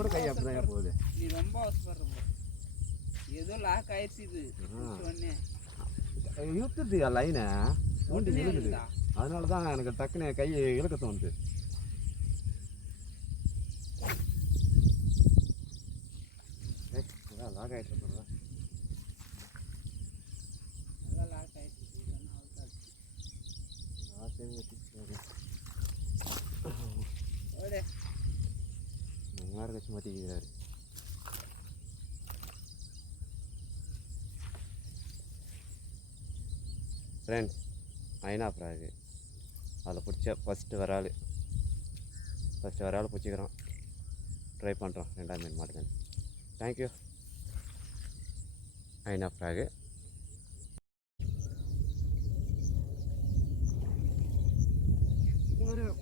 கூட கை அப்படிதான் போகுது. நீ ரொம்ப அவசரப்படுற. ஏதோ லாக் ஆயிடுச்சு இது உடனே இழுத்துதியா லைனை ஊண்டி இழுக்குது. அதனால தான் எனக்கு டக்குன்னு கை இழுக்க தோணுது. லாக் ஆகிட்டு நல்லா லாக் ஆயிடுச்சு. மங்காடு கட்சி மாட்டிக்கிறாரு. ஃப்ரெண்ட்ஸ் ஐநா ஃப்ராகு அதில் பிடிச்ச ஃபஸ்ட்டு வரால் பிடிச்சிக்கிறோம். ட்ரை பண்ணுறோம் 2ஆம் மீன் மாட்டுக்கன். தேங்க்யூ. ஐநா ஃப்ராகு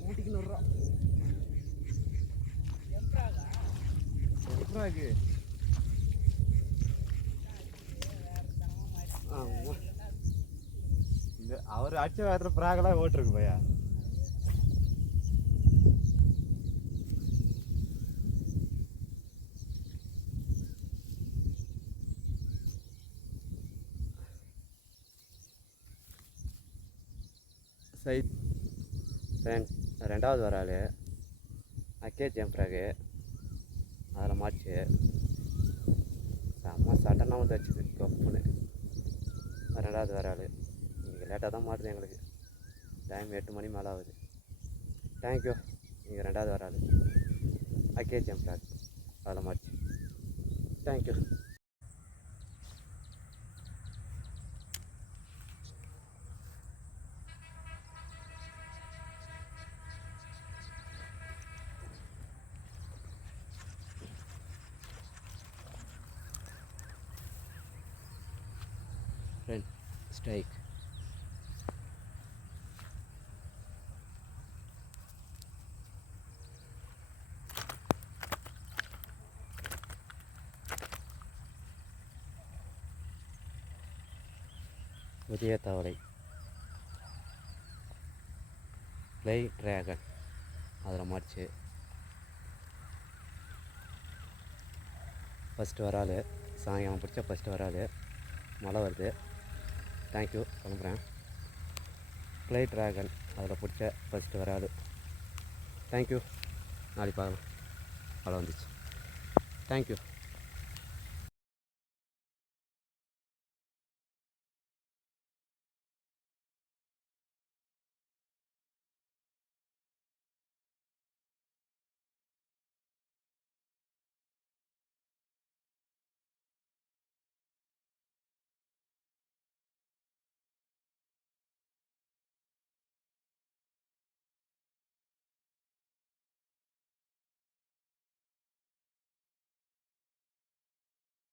ஊட்டிக்கு வர்றோம். ஃப்ராகு அவர் அடிச்ச வேற ஃப்ராகெல்லாம் ஓட்டுருக்கு பையா. சைட் ஃப்ரெண்ட்ஸ் 2வது வராள் அக்கேஜிஎம் ஃப்ராகு அதில் மாச்சு செம்ம சட்டனாக வந்து வச்சுது கப்புன்னு. 2வது வராள் இன்றைக்கி லேட்டாக தான் மாட்டுது. எங்களுக்கு டைம் 8 மணி மேலே ஆகுது. தேங்க்யூ. இங்கே 2வது வராள் அக்கேஜிஎம் ஃப்ராக் அதில் மாச்சு. தேங்க்யூ. ஃப்ரெண்ட் ஸ்ட்ரைக் புதிய தவளை ஃப்ளை ட்ராகன் அதில் மாடிச்சு. ஃபஸ்ட்டு வரால் சாயங்காலம் பிடிச்சா ஃபஸ்ட்டு வரால். மழை வருது. தேங்க்யூ. கிளம்புறேன். ஃப்ளை ட்ராகன் அதில் பிடிச்ச ஃபஸ்ட்டு வரால். தேங்க்யூ. நாளைக்கு பார்க்கலாம். மழை வந்துச்சு. தேங்க்யூ.